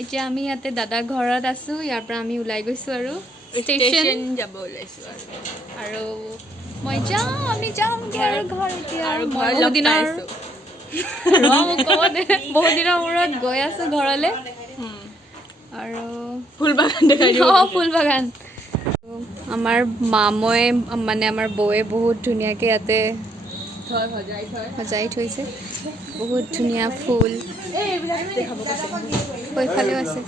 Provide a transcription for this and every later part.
এতিয়া আমি ইয়াতে দাদা ঘৰত আছো ইয়াৰ পৰা আমি ওলাই গৈছো আৰু ষ্টেচন যাব ওলাইছো আৰু মই আমি যাম ঘৰ এতিয়া আৰু মই বহুত দিনৰ বহুত দিনৰ মূৰত গৈ আছো ঘৰলে আৰু ফুল বাগান দেখাই দিব ফুল বাগান আমাৰ মাময়ে মানে আমাৰ বৌয়ে বহুত ধুনীয়াকৈ ইয়াতে সজাই থৈছে বহুত ধুনীয়া ফুল সেইফালেও আছে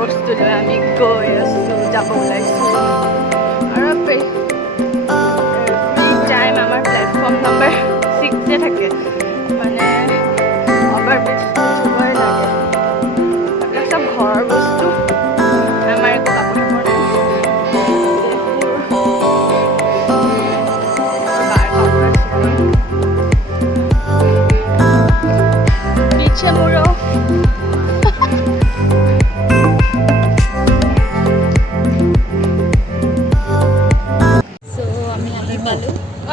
বস্তু লৈ আমি গৈ আছো যাব ওলাইছো আৰু ফ্ৰী টাইম আমাৰ প্লেটফৰ্ম নম্বৰ 6 থাকে মানে অভাৰ ব্ৰিজ চবই লাগে এইবিলাক চব ঘৰৰ বস্তু আমাৰ একো কাপোৰ চাপোৰ নাই পিছে মোৰো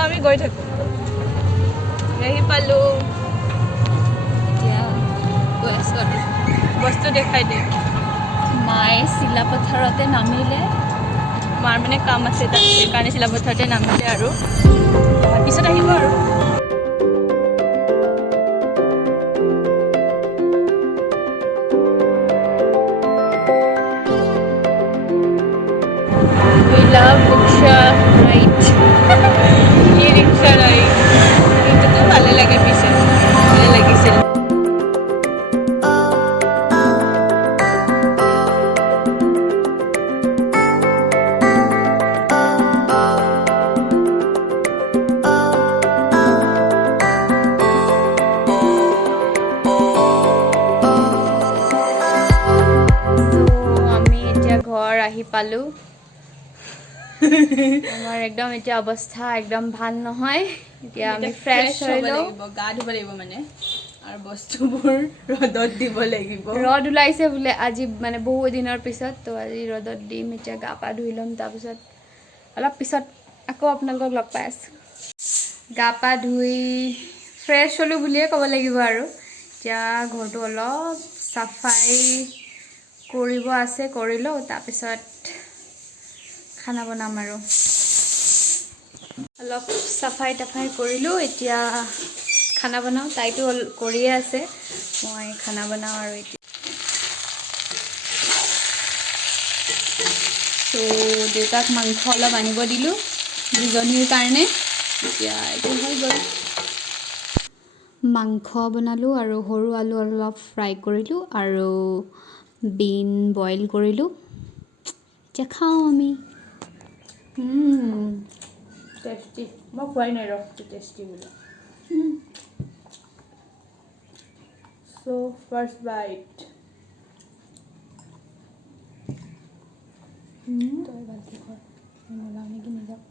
আমি গৈ থাকো আহি পালো এতিয়া গৈ আছো আৰু বস্তু দেখাই দিয়ে মায়ে চিলাপথাৰতে নামিলে মাৰ মানে কাম আছে তাত সেইকাৰণে চিলাপথাৰতে নামিলে আৰু পিছত আহিব আৰু ভালে লাগে পিছে ভালে লাগিছিল আমি এতিয়া ঘৰ আহি পালো আমাৰ একদম এতিয়া অৱস্থা একদম ভাল নহয় এতিয়া আমি ফ্ৰেছ হৈ লওঁ গা ধুব লাগিব মানে আৰু বস্তুবোৰ ৰ'দত দিব লাগিব ৰ'দ ওলাইছে বোলে আজি মানে বহুত দিনৰ পিছত তো আজি ৰ'দত দিম এতিয়া গা পা ধুই ল'ম তাৰপিছত অলপ পিছত আকৌ আপোনালোকক লগ পাই আছোঁ গা পা ধুই ফ্ৰেছ হ'লোঁ বুলিয়ে ক'ব লাগিব আৰু এতিয়া ঘৰটো অলপ চাফাই কৰিব আছে কৰি লওঁ তাৰপিছত খানা বনাম আৰু অলপ চাফাই তাফাই কৰিলোঁ এতিয়া খানা বনাওঁ তাইতো কৰিয়ে আছে মই খানা বনাওঁ আৰু এতিয়া তো দেউতাক মাংস অলপ আনিব দিলোঁ দুজনীৰ কাৰণে এতিয়া এইটো হৈ গ'ল মাংস বনালোঁ আৰু সৰু আলু অলপ ফ্ৰাই কৰিলোঁ আৰু বিন বইল কৰিলোঁ এতিয়া খাওঁ আমি টেষ্টি মই খোৱাই নাই ৰসটো টেষ্টি বুলি চ' ফাৰ্ষ্ট বাইট তই ভালকৈ কৰ নলাও নেকি নিজক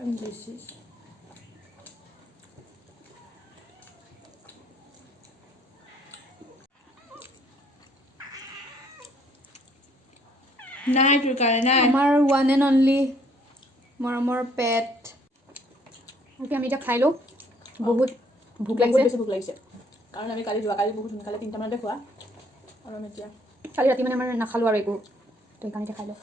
and this is নাই তোৰ কাৰণে নাই আমাৰ ওৱান এণ্ড অনলি মৰমৰ পেট ওকে আমি এতিয়া খাই লওঁ বহুত ভোক লাগিছে বেছি ভোক লাগিছে কাৰণ আমি যোৱাকালি বহুত সোনকালে 3টা মানতে খোৱা আৰু আমি এতিয়া কালি ৰাতি মানে আমাৰ নাখালোঁ আৰু একো তো সেইকাৰণে এতিয়া খাই লওঁ